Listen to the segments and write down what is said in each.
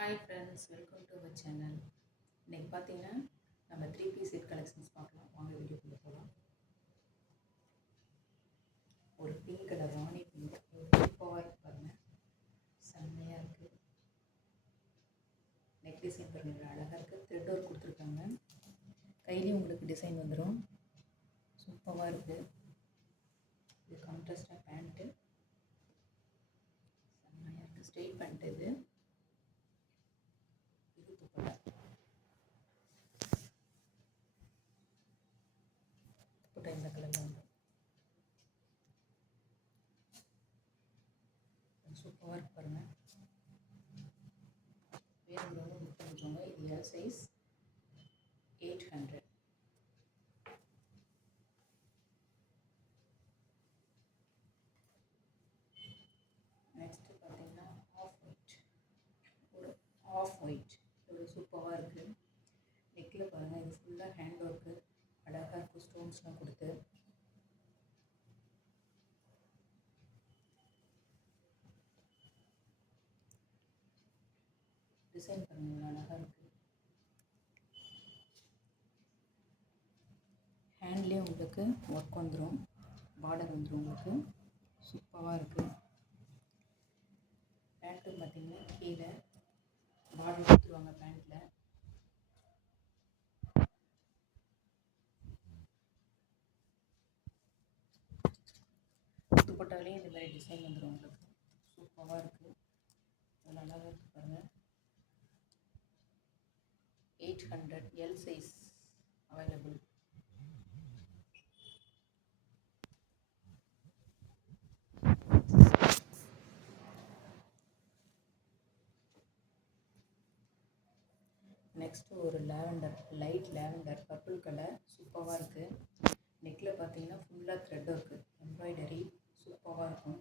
Hi friends, welcome to our channel. இன்றைக்கி பார்த்தீங்கன்னா நம்ம 3 பீஸ் செட் கலெக்ஷன்ஸ் பார்க்கலாம். வாங்க வீடியோக்குள்ளே போகலாம். ஒரு பிங்க் கலர் ராணி பிங்க் சூப்பராக இருக்குது பாருங்கள், செம்மையாக இருக்குது. நெக் டிசைன் பாருங்கள், அழகாக இருக்குது. த்ரெட் ஒர்க் கொடுத்துருக்காங்க. கையிலையும் உங்களுக்கு டிசைன் வந்துடும். சூப்பராக இருக்குது. இது கான்ட்ராஸ்டாக பேண்ட்டு, செம்மையாக இருக்குது. ஸ்ட்ரெயிட் பேண்ட் இது. இந்த கலரில் வந்து சூப்பராக இருக்கு பாருங்கள். வேணுங்கிறவங்க புக் பண்ணிக்கோங்க. இது எல் சைஸ் 800. நெக்ஸ்ட்டு பார்த்தீங்கன்னா ஆஃப் ஒயிட் ஒரு சூப்பராக இருக்குது. நெக்கில் பாருங்கள், இது ஃபுல்லாக ஹேண்ட் ஒர்க்கு அழகாக இருக்குது. ஸ்டோன்ஸ்லாம் கொடுத்து டிசைன் பாருங்கள், அழகாக இருக்குது. ஹேண்ட்லேயும் உங்களுக்கு ஒர்க் வந்துடும், பார்டர் வந்துடும் உங்களுக்கு. சூப்பராக இருக்குது. பேண்ட்டு பார்த்தீங்கன்னா கீழே பார்டர் கொடுத்துருவாங்க பேண்ட்டில். துப்பட்டாலையும் இந்த மாதிரி டிசைன் வந்துடும் உங்களுக்கு. சூப்பராக இருக்குது. அழகாக இருக்குது பாருங்கள். 800 எல் சைஸ் அவைலபிள். நெக்ஸ்ட்டு ஒரு lavender, light lavender purple colour சூப்பராக இருக்குது. நெக்கில் பார்த்தீங்கன்னா ஃபுல்லாக த்ரெட் ஒர்க்கு, எம்ப்ராய்டரி சூப்பராக இருக்கும்.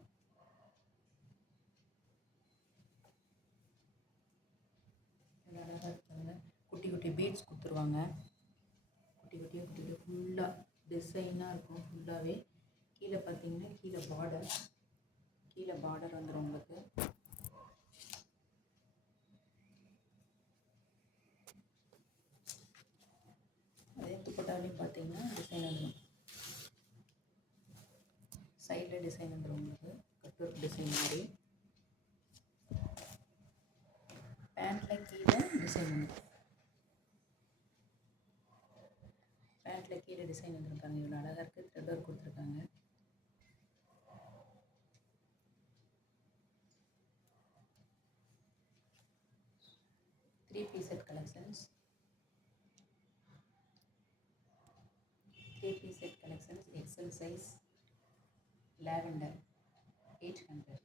அழகாக இருக்காங்க. குட்டி குட்டி பீட்ஸ் கொடுத்துருவாங்க. குட்டி ஃபுல்லாக டிசைனாக இருக்கும். ஃபுல்லாகவே கீழே பார்த்தீங்கன்னா கீழே பார்டர் வந்துடும் உங்களுக்கு. அதே துப்பட்டாலையும் பார்த்தீங்கன்னா டிசைன் வந்துடும். சைடில் டிசைன் வந்துடும் உங்களுக்கு, கட் ஒர்க் டிசைன் மாதிரி. பேண்ட்டில் கீழே டிசைன் வந்துடும். பேண்ட்டில் கீழே டிசைன் வந்துருக்காங்க. இவ்வளோ அழகாக இருக்குது. த்ரெட் ஒர்க் கொடுத்துருக்காங்க. Three piece set collections XL size lavender 800.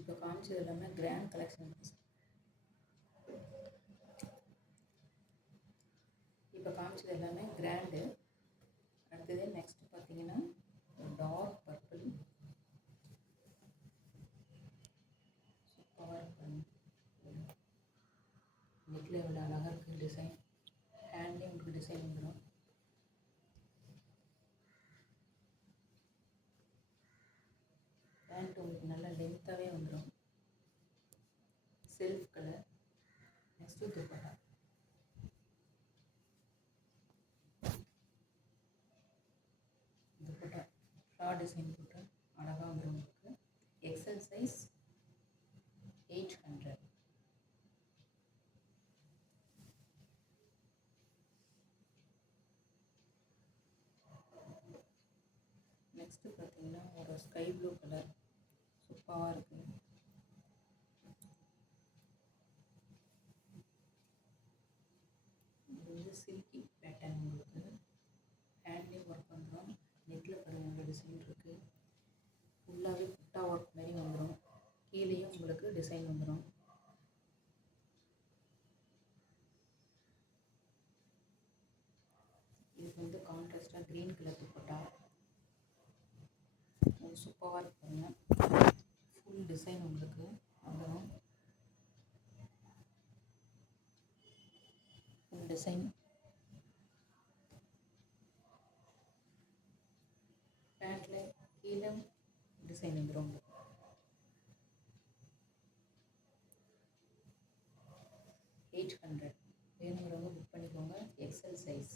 இப்போ காமிச்சது எல்லாமே கிராண்ட் கலெக்ஷன்ஸ். கிராண்டு. அடுத்தது நெக்ஸ்ட் பார்த்தீங்கன்னா டார்க் பர்பிள் சூப்பராக இருக்கும். நெக்கில் எவ்வளோ அழகாக இருக்குது டிசைன். ஹேண்ட்லேயும் உங்களுக்கு டிசைன் வந்துடும். பேண்ட் உங்களுக்கு நல்லா லென்த்தாகவே வந்துடும். Self colour. நெக்ஸ்ட்டு துப்பட்டா. ஃப்ளா டிசைன் போட்டு அழகாக வந்துடும் உங்களுக்கு. XL size 800. நெக்ஸ்ட்டு பார்த்தீங்கன்னா ஒரு ஸ்கை ப்ளூ கலர் சூப்பராக இருக்குது. இது வந்து சில்கி பேட்டர்ன் உங்களுக்கு. ஹேண்ட்லேயும் ஒர்க் வந்துடும். நெக்கில் பாருங்கள் டிசைன் இருக்குது. ஃபுல்லாகவே புட்டா ஒர்க் மாதிரி வந்துடும். கீழேயும் உங்களுக்கு டிசைன் வந்துடும். இதுக்கு வந்து கான்ட்ராஸ்டாக க்ரீன் கலர் துப்பட்டா சூப்பராக இருக்குங்க. ஃபுல் டிசைன் உங்களுக்கு வந்துடும். Full design. பேண்ட்டில் கீழே டிசைன் வந்துடும். 800. வேணுங்கிறவங்க புக் பண்ணிக்கோங்க. XL size.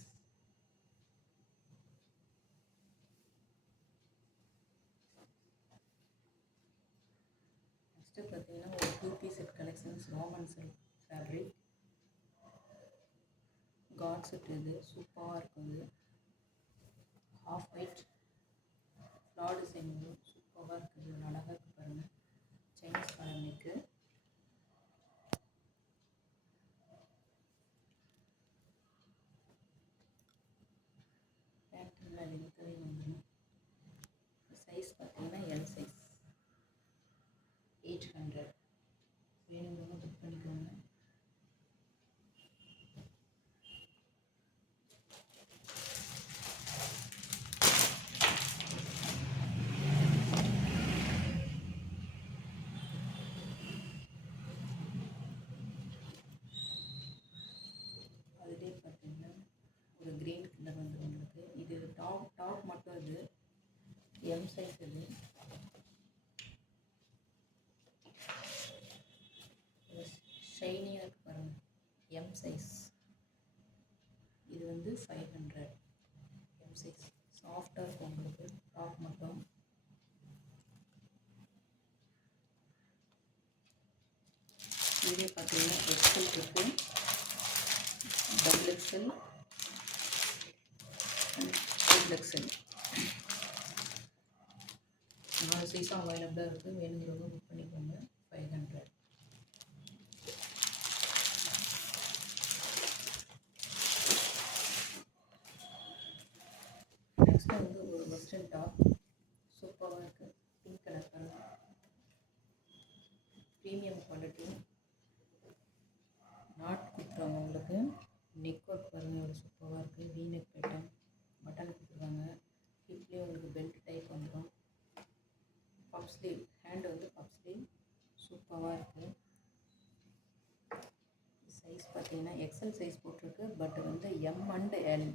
நெக்ஸ்ட்டு பார்த்தீங்கன்னா ஒரு 2 piece set collections. Roman silk fabric cot set. இது சூப்பராக இருக்குது. ஹாஃப் ஒயிட் ஃப்ளார் டிசைன் சூப்பராக இருக்குது. அழகாக இருக்குது பாருங்கள். Chinese collar neck. பேண்ட்டில் லென்த்தாகவே வந்துடும். சைஸ் பார்த்தீங்கன்னா எல் சைஸ். 800. வேணுங்கிறவங்க புக் பண்ணிக்கோங்க. அதுலேயே பார்த்தீங்கன்னா ஒரு க்ரீன் கலர் வந்துடும் உங்களுக்கு. இது டாப் மட்டும். இது எம் சைஸ். இது ஷைனியாக இருக்கு பாருங்கள். M size. இது வந்து 500. எம் சைஸ் சாஃப்டாக இருக்கும் உங்களுக்கு. டாப் மட்டும். இதே பார்த்தீங்கன்னா எக்ஸல் இருக்குது, டபுள் எக்ஸல், ட்ரிபிள் எக்ஸல். 4 சைஸும் அவைலபிளாக இருக்குது. வேணுங்கிறவங்க புக் பண்ணிக்கோங்க. 500. நெக்ஸ்ட்டு வந்து ஒரு வெஸ்டர்ன் டாப் சூப்பராக இருக்குது. பிங்க் கலர் பாருங்கள். Premium quality. நாட் கொடுத்துருவாங்க உங்களுக்கு. நெக் ஒர்க் பாருங்கள் எவ்வளோ சூப்பராக இருக்குது. வீ நெக் பேட்டர்ன் பட்டன் கொடுத்துருக்காங்க. ஹிப்லேயே உங்களுக்கு பெல்ட் டைப் வந்துடும். பப் ஸ்லீவ். ஹேண்டு வந்து பப் ஸ்லீவ் சூப்பராக இருக்குது. சைஸ் பார்த்தீங்கன்னா எக்ஸல் சைஸ் போட்டிருக்கு. பட் வந்து எம் அண்ட் எல்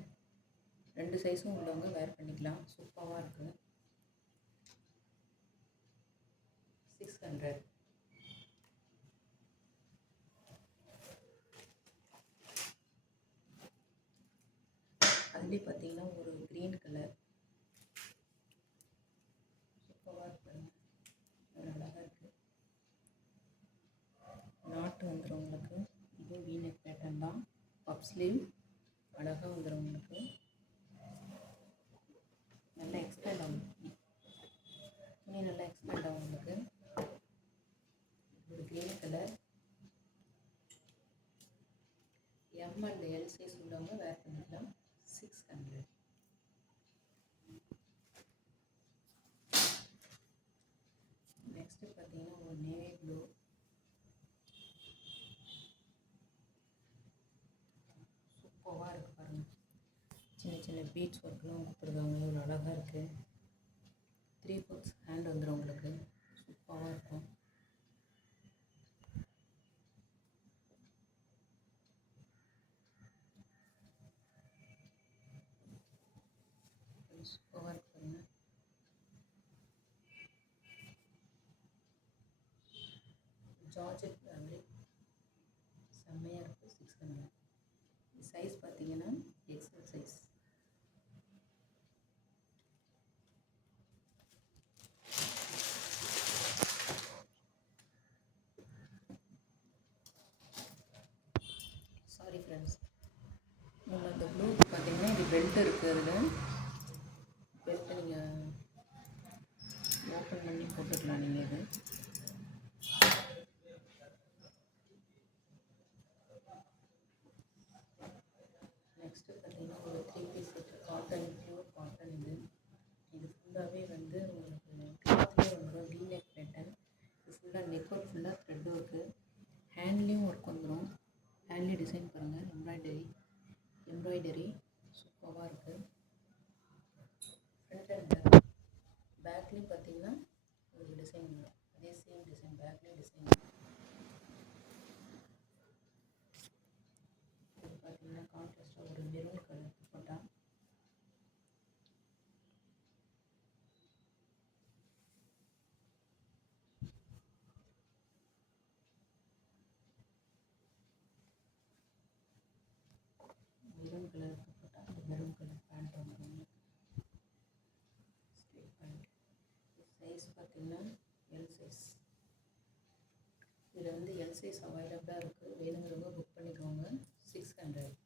2 சைஸும் உள்ளவங்க வேர் பண்ணிக்கலாம். சூப்பராக இருக்குது. 600. அதுலேயே பார்த்தீங்கன்னா ஒரு க்ரீன் கலர் சூப்பராக இருக்கு. அழகாக இருக்குது. நாட்டு வந்துடும் உங்களுக்கு. இது வீ நெக் பேட்டர்ன் தான். பப் ஸ்லீவ் அழகாக வந்துடும் உங்களுக்கு. நல்லா எக்ஸ்பேண்ட் ஆகும். துணி நல்லா எக்ஸ்பேண்ட் ஆகும் உங்களுக்கு. ஒரு green colour. M and L size உள்ளவங்க வேர் பண்ணிக்கலாம். 600. நெக்ஸ்ட்டு பார்த்தீங்கன்னா ஒரு நேவி ப்ளூ சூப்பராக இருக்குது பாருங்கள். சின்ன சின்ன பீட்ஸ் ஒர்க்லாம் கொடுத்துருக்காங்க. இவ்வளோ அழகாக இருக்குது. 3/4 ஹேண்ட் வந்துடும் உங்களுக்கு. சூப்பராக இருக்கும். சூப்பராக இருக்கு பாருங்கள். ஜார்ஜெட் ஃபேப்ரிக் செம்மையாக இருக்குது. 600. சைஸ் பார்த்தீங்கன்னா எக்ஸல் சைஸ். Sorry friends. நீங்கள் அந்த ப்ளூ பார்த்தீங்கன்னா இது பெல்ட் இருக்குது. அதில் பெல்ட்டை நீங்கள் ஓப்பன் பண்ணி போட்டுக்கலாம். நீங்கள் இது நெக்ஸ்ட்டு பார்த்தீங்கன்னா ஒரு 3 piece set cotton, pure cotton. இது ஃபுல்லாகவே வந்து உங்களுக்கு கிளாத்லேயே வந்துடும். வீ நெக் பேட்டர்ன். இது ஃபுல்லாக நெக் ஒர்க், ஃபுல்லாக த்ரெட் ஒர்க்கு. ஹேண்ட்லேயும் ஒர்க் வந்துடும். ஹேண்ட்லேயும் டிசைன் பாருங்கள். எம்ப்ராய்டரி சூப்பராக இருக்குது. ஃப்ரண்ட் அண்ட் பேக்லேயும் பார்த்தீங்கன்னா ஒரு டிசைன் வரும். அதே சேம் டிசைன் பேக்லேயும் டிசைன். இது பார்த்தீங்கன்னா மெரூன் கலருக்கு போட்டால் அந்த மெரூன் கலர் பேண்ட் வந்துடும். Straight pant. சைஸ் பார்த்திங்கன்னா எல் சைஸ். இதில் வந்து எல் சைஸ் அவைலபிளாக இருக்குது. வேணுங்கிறவங்க புக் பண்ணிக்கோங்க. 600.